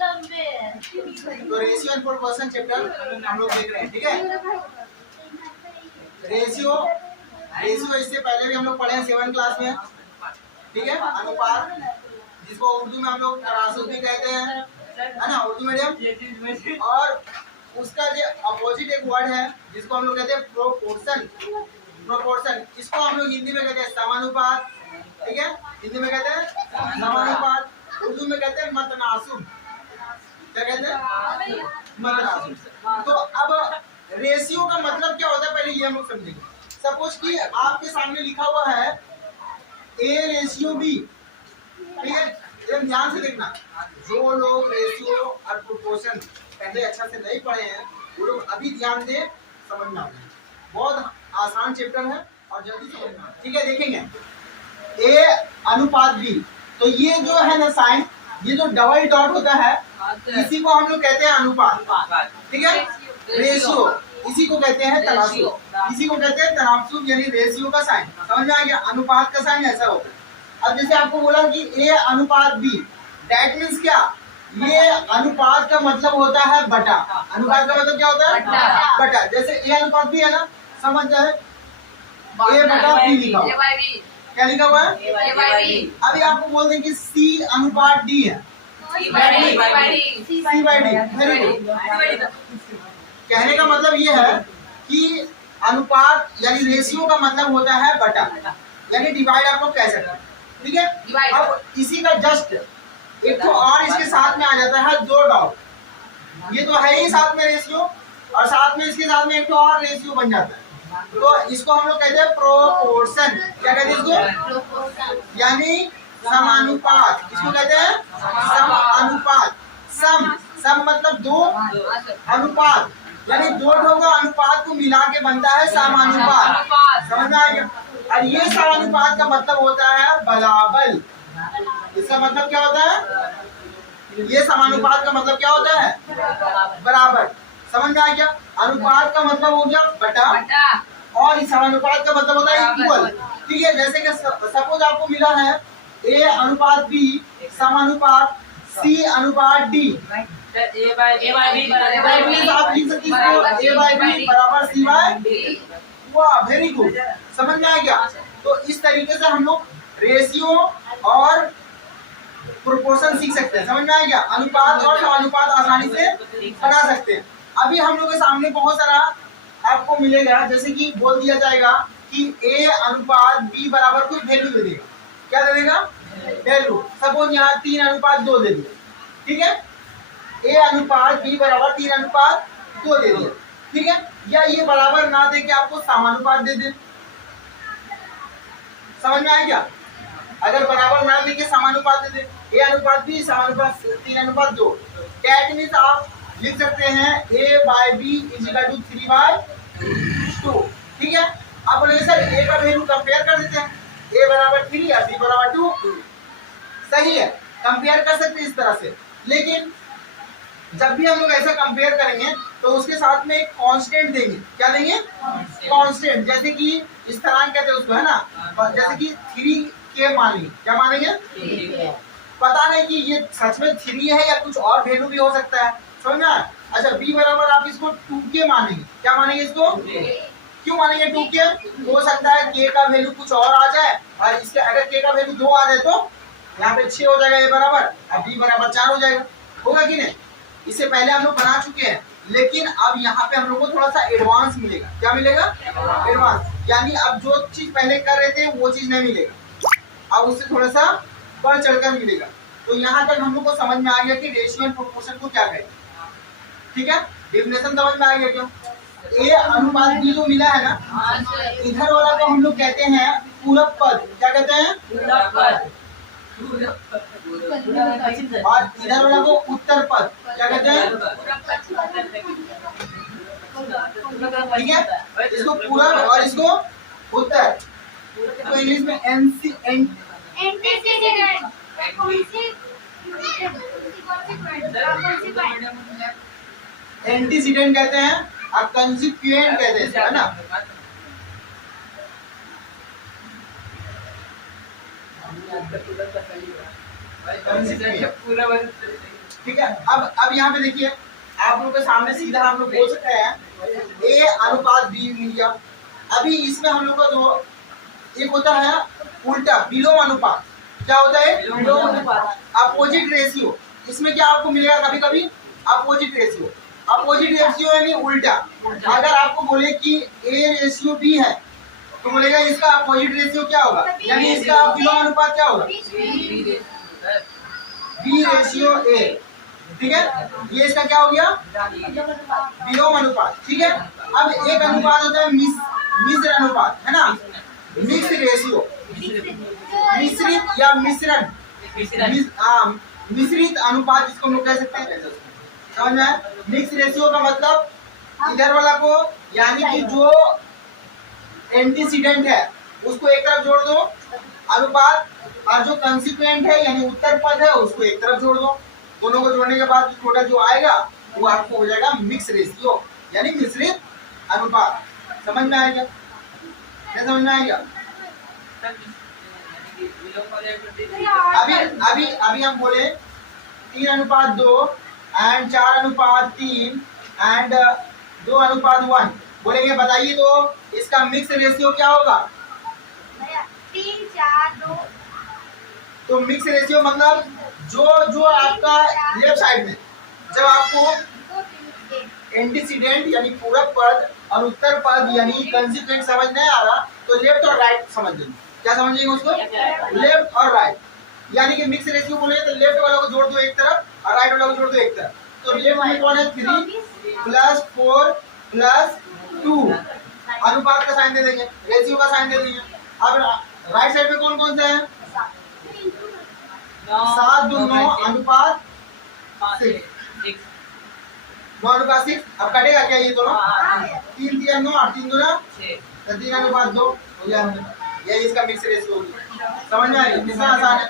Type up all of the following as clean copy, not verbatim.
तो ratio and proportion chapter हम लोग देख रहे हैं, ठीक है। रेशियो इससे पहले भी हम लोग पढ़े हैं 7th क्लास में, ठीक है। अनुपात, जिसको उर्दू में हम लोग तरासू भी कहते हैं, है ना, उर्दू मीडियम। और उसका जो अपोजिट एक वर्ड है जिसको हम लोग कहते हैं प्रोपोर्शन, इसको हम लोग हिंदी में कहते हैं समानुपात, ठीक है। हिंदी में कहते हैं समानुपात, उर्दू में कहते हैं मतनासुब। क्या कहते हैं? मतनासुब। तो अब रेशियो का मतलब क्या होता है पहले ये हम लोग समझेंगे। सपोज कि आपके सामने लिखा हुआ है A/B, ठीक है। एकदम ध्यान से देखना, जो लोग रेशियो और प्रोपोर्शन पहले अच्छा से नहीं पढ़े हैं वो लोग अभी ध्यान दे, समझना। बहुत आसान चैप्टर है और जल्दी समझना, ठीक है। देखेंगे A/B, तो ये जो है ना साइन, ये जो डबल डॉट होता है इसी को हम लोग कहते हैं अनुपात, ठीक है। रेशियो इसी को कहते हैं तनासुब, इसी को कहते हैं तनासुब, यानी रेशियो का साइन। समझ में आ गया? अनुपात का साइन ऐसा होता है। अब जैसे आपको बोला कि A/B, दैट मीन्स क्या? ये अनुपात का मतलब होता है बटा। अनुपात का मतलब क्या होता है? बटा। जैसे A/B है ना, समझ जाए A/B लिखा हुआ, क्या लिखा हुआ है? अभी आपको बोल दें कि C/D है, C/D, वेरी गुड। कहने का मतलब ये है कि अनुपात यानी रेशियो का मतलब होता है बटा, यानी डिवाइड आप लोग कह सकते हैं, ठीक है। अब इसी का जस्ट एक तो और इसके साथ में आ जाता है 2 डॉट। ये तो है ही साथ में रेशियो, और साथ में इसके साथ में एक तो और रेशियो बन जाता है, तो इसको हम लोग कहते हैं प्रोपोर्शन। क्या कहते हैं इसको? यानी समानुपात। इसको कहते हैं समानुपात। सम मतलब 2, अनुपात यानी 2 का अनुपात को मिला के बनता है समानुपात। समझ में आ गया? और ये समानुपात का मतलब होता है बराबर। इसका मतलब क्या होता है? ये समानुपात का मतलब क्या होता है? बराबर। समझ में आ गया? अनुपात का मतलब हो गया बटा, और इस समानुपात का मतलब होता है इक्वल, ठीक है। जैसे कि सपोज आपको मिला है A/B समानुपात C/D, A/B आप लिख सकते हैं A/B बराबर C/D। वाह, वेरी गुड, समझ में आ गया? तो इस तरीके से हम लोग रेशियो और प्रोपोर्शन सीख सकते हैं। समझ में आ गया? अनुपात और समानुपात आसानी से बना सकते हैं। अभी हम लोग के सामने बहुत सारा आपको मिलेगा, जैसे कि बोल दिया जाएगा कि A/B बराबर कोई वैल्यू दे देगा। क्या दे देगा? वैल्यू। सपोज यहाँ 3/2 दे दिया, ठीक है। A/B बराबर 3/2 दे दिया, ठीक है। या ये बराबर ना दे के आपको समानुपात दे दे। समझ में आया क्या? अगर बराबर ना दे के समानुपात दे दे, A/B समानुपात 3/2, दैट मीन्स आप लिख सकते हैं A/B = 3/2, ठीक है। आप बोलेंगे सर A का वैल्यू कंपेयर कर देते हैं, A बराबर 3 और B बराबर 2, सही है, कंपेयर कर सकते हैं इस तरह से। लेकिन जब भी हम लोग ऐसा कंपेयर करेंगे तो उसके साथ में एक कांस्टेंट देंगे। क्या देंगे? कांस्टेंट। जैसे कि इस तरह कहते हैं उसको, है ना, जैसे कि 3K मानेंगे। क्या मानेंगे? पता नहीं कि ये सच में 3 है या कुछ और वैल्यू भी हो सकता है। समझ में? अच्छा, B बराबर आप इसको 2K मानेंगे। क्या मानेंगे इसको? क्यों मानेंगे 2K? हो सकता है K का वैल्यू कुछ और आ जाए, और इसके अगर K का वैल्यू 2 आ जाए तो यहाँ पे 6 हो जाएगा A बराबर, और B बराबर 4 हो जाएगा। होगा कि नहीं? इससे पहले हम लोग बना चुके हैं, लेकिन अब यहाँ पे हम लोग को थोड़ा सा एडवांस मिलेगा। क्या मिलेगा? एडवांस, यानी अब जो चीज पहले कर रहे थे वो चीज नहीं मिलेगा, अब उससे थोड़ा सा बढ़ चढ़कर मिलेगा। तो यहाँ तक हम लोग को समझ में आ गया कि रेशियो एंड प्रोपोर्शन को क्या कहते हैं, ठीक है। डेफिनेशन समझ में आ गया क्या? A/B जो मिला है ना, इधर वाला को हम लोग कहते हैं पूरक पद। क्या कहते हैं? पूरक पद। और इधर वाला को उत्तर पद। क्या कहते हैं? ठीक है, इसको पूरक और इसको उत्तर। तो इंग्लिश में एंटीसीडेंट कहते हैं और कंसिक्वेंट कहते हैं, है ना। ठीक है। अब यहाँ पे देखिए, आप लोग के सामने सीधा हम लोग बोल सकते हैं ए अनुपात बी लिया। अभी इसमें हम लोग का जो एक होता है उल्टा विलोम अनुपात। क्या होता है? विलोम अनुपात, अपोजिट रेशियो। इसमें क्या आपको मिलेगा कभी कभी? Opposite ratio. अपोजिट रेशियो यानी उल्टा। अगर आपको बोले कि ए रेशियो बी है तो बोलेगा इसका अपोजिट रेशियो क्या होगा, यानी इसका विलोम अनुपात क्या होगा? B ratio A. ठीक है, ये इसका क्या हो गया? विलोम अनुपात। ठीक है। अब एक अनुपात होता है मिश्र अनुपात, है ना, मिक्स रेशियो, मिश्रित या मिश्रण, मिश्रित अनुपात जिसको हम लोग कह सकते हैं। समझ में आया? मिक्स रेशियो का मतलब इधर वाला को, यानी कि जो एंटीसीडेंट है उसको एक तरफ जोड़ दो अनुपात, और जो कंसिक्वेंट है यानी उत्तर पद है उसको एक तरफ जोड़ दो। दोनों को जोड़ने के बाद टोटल जो आएगा वो आपको हो जाएगा मिक्स रेशियो यानी मिश्रित अनुपात। समझ में आएगा? क्या समझ में आएगा? अभी हम बोले 3:2 एंड 4:3 एंड 2:1 बोलेंगे। बताइए तो इसका मिक्स रेशियो क्या होगा? 3, 4, 2। तो मिक्स रेशियो मतलब जो आपका लेफ्ट साइड में जब आपको एंटीसीडेंट यानी पूरक पद और उत्तर पद यानी कंसिक्वेंट समझ नहीं आ रहा तो लेफ्ट और राइट समझ लेंगे। क्या समझेंगे उसको? लेफ्ट और राइट। यानी कि मिक्स रेशियो बोले तो लेफ्ट वाला को जोड़ दो एक तरफ और राइट वाला को जोड़ दो एक तरफ। तो लेफ्ट में कौन है? 3 + 4 + 2 अनुपात का साइन दे देंगे, रेशियो का साइन दे देंगे। अब राइट साइड में कौन कौन से है? 7, 2, 9 अनुपात 6, 9:6। अब कटेगा क्या ये दोनों? 3, 3, 9 और 3, 2, 6, 3:2 हो गया। यही इसका मिक्स रेशियो होगा। समझ में आया? कितना आसान है।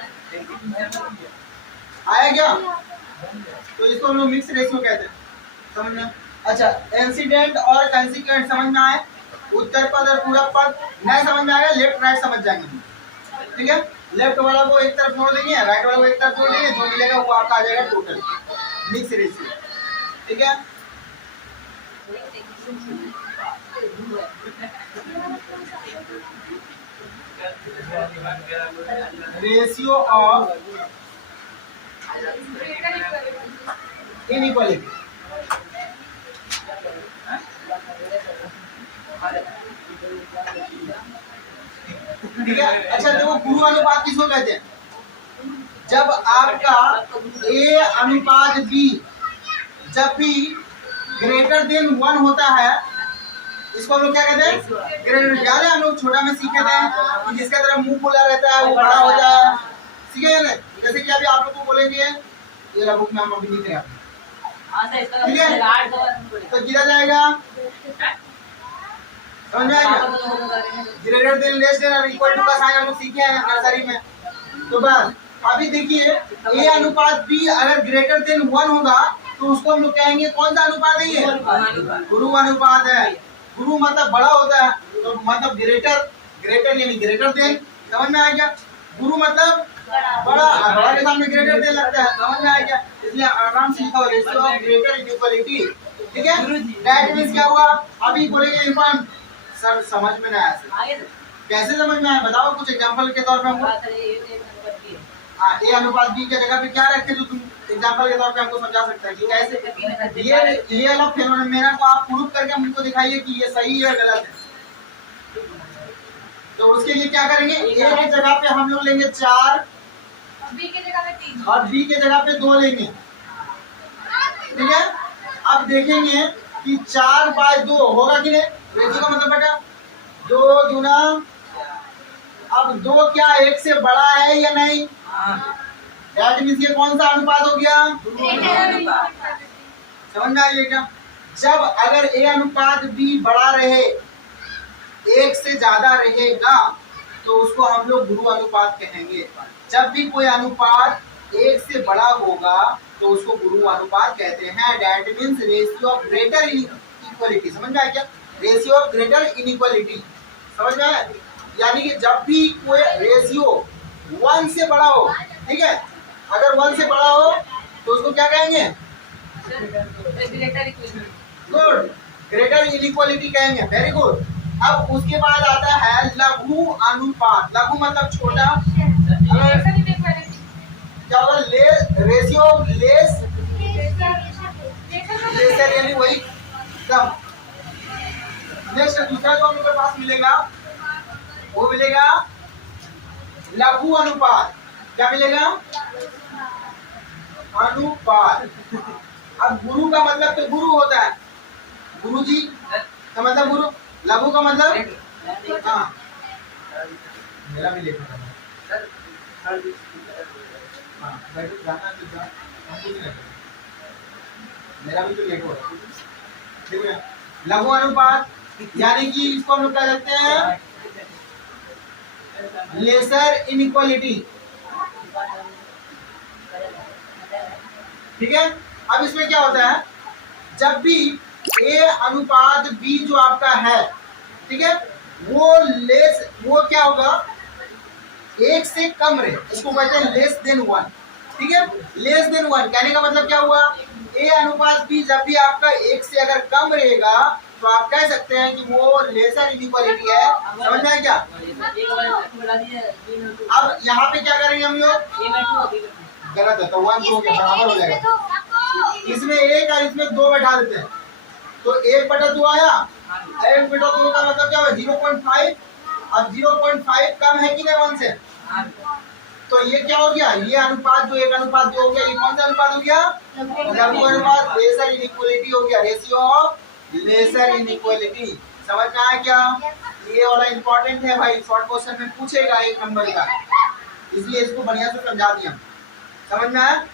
आया क्या? तो इसको हम लोग मिक्स रेशियो कहते हैं। समझ में? अच्छा, इंसिडेंट और कंसिक्वेंट समझ में आए? उत्तर पद और पूरक पद नहीं समझ में आएगा, लेफ्ट राइट समझ जाएंगे। ठीक है, लेफ्ट वाला को एक तरफ जोड़ देंगे, राइट वाला को एक तरफ जोड़ देंगे, जो मिलेगा वो आपका आ जाएगा टोटल मिक्स रेशियो। ठीक है, रेशियो ऑफ इनइक्वालिटी। ठीक है। अच्छा देखो, गुरु अनुपात किसको कहते हैं? जब आपका ए अनुपात बी जब भी ग्रेटर देन 1 होता है, इसको हम लोग क्या कहते हैं? ग्रेटर। याद है हम लोग छोटा में सीखे थे कि जिसका तरफ मुंह खुला रहता है वो बड़ा हो जाए। सीखे ना? जैसे कि अभी आप लोग को बोलेंगे ये बुक में हम अभी लिख रहे हैं। ठीक है, तो गिरा जाएगा। समझ में आएगा? ग्रेटर देन, लेस देन और इक्वल टू का साइन हम लोग सीखे हैं नर्सरी में। तो बस अभी देखिए, ए अनुपात बी अगर ग्रेटर देन 1 होगा तो उसको हम लोग कहेंगे कौन सा अनुपात है? ये गुरु अनुपात है। गुरु मतलब बड़ा होता है, तो मतलब ग्रेटर यानी ग्रेटर देन। समझ में आएगा? गुरु मतलब बड़ा, बड़ा के सामने ग्रेटर देन लगता है। समझ में आएगा? इसलिए आराम से लिखा हो रेशियो ऑफ ग्रेटर इक्वालिटी। ठीक है, दैट मींस क्या हुआ? अभी बोलेंगे इरफान सर समझ में नहीं आया। कैसे समझ में आया बताओ, कुछ एग्जांपल के तौर पे हमको। हाँ, ए अनुपात बी की जगह पे क्या रखे जो तुम एग्जांपल के तौर पे हमको समझा सकता है कि कैसे ये वाला फेनोमेना को आप प्रूव करके हमको दिखाइए कि ये सही है गलत है। तो उसके लिए क्या करेंगे? ए की जगह पे हम लोग लेंगे 4, बी के जगह पे 3 और बी के जगह पे 2 लेंगे। ठीक है, अब देखेंगे कि 4/2 होगा कि नहीं। रेशियो का मतलब बेटा 2 गुना, अब 2 क्या 1 से बड़ा है या नहीं? दैट मींस ये कौन सा अनुपात हो गया? समझ में आइए क्या? जब अगर ए अनुपात बी बड़ा रहे, 1 से ज्यादा रहेगा तो उसको हम लोग गुरु अनुपात कहेंगे। जब भी कोई अनुपात 1 से बड़ा होगा तो उसको गुरु अनुपात कहते हैं। That means ratio of greater equality. समझ में आया क्या? Ratio of greater inequality. समझ में आया? यानी कि जब भी कोई रेशियो 1 से बड़ा हो, ठीक है, अगर 1 से बड़ा हो तो उसको क्या कहेंगे? गुड, ग्रेटर इनइक्वालिटी कहेंगे। Very good. अब उसके बाद आता है लघु अनुपात। लघु मतलब छोटा। क्या होगा? रेशियो लेस लेसर यानी वही कम। नेक्स्ट दूसरा जो हमारे पास मिलेगा वो मिलेगा लघु अनुपात। क्या मिलेगा? अनुपात। अब गुरु का मतलब तो गुरु होता है, गुरु जी का मतलब गुरु। लघु का मतलब हाँ, मेरा भी लेट हो रहा है। हाँ, जाना तो जा, हम कुछ नहीं करेंगे। मेरा भी तो लेट हो रहा है। ठीक है, लघु अनुपात यानी कि इसको हम लोग क्या कहते हैं? Lesser inequality. ठीक है। अब इसमें क्या होता है, जब भी ए अनुपात बी जो आपका है, ठीक है, वो क्या होगा? एक से कम रहे, इसको कहते हैं लेस देन वन। ठीक है, लेस देन वन कहने का मतलब क्या हुआ? ए अनुपात बी जब भी आपका एक से अगर कम रहेगा तो आप कह सकते हैं कि वो लेसर इनइक्वालिटी है। समझ में आया क्या? अब यहाँ पे क्या करेंगे हम लोग? गलत है, तो वन दो के बराबर हो जाएगा। इसमें एक और इसमें दो बैठा देते हैं, तो एक बटा दो आया। एक बटा दो का मतलब क्या हुआ? 0.5। अब 0.5 कम है कि नहीं वन से? तो ये क्या हो गया? ये अनुपात जो एक अनुपात दो हो गया, ये कौन सा अनुपात हो गया? लघु अनुपात, लेसर इनइक्वालिटी हो गया। Ratio of lesser inequality. समझ में आया क्या? ये वाला इंपॉर्टेंट है भाई, शॉर्ट क्वेश्चन में पूछेगा 1 नंबर का, इसलिए इसको बढ़िया से समझा दिया। समझ में आया?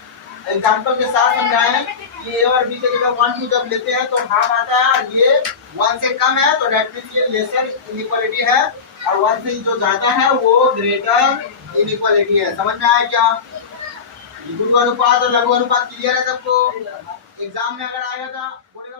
एग्जाम्पल के साथ समझाएं कि ए और बी के जगह 1 2 जब लेते हैं तो भाग आता है, ये 1 से कम है तो डेट मींस ये लेसर इनइक्वालिटी है, और 1 से जो ज्यादा है वो ग्रेटर इनइक्वालिटी है। समझ में आया क्या? गुरु अनुपात और लघु अनुपात क्लियर है सबको? एग्जाम में अगर आएगा तो बोलेगा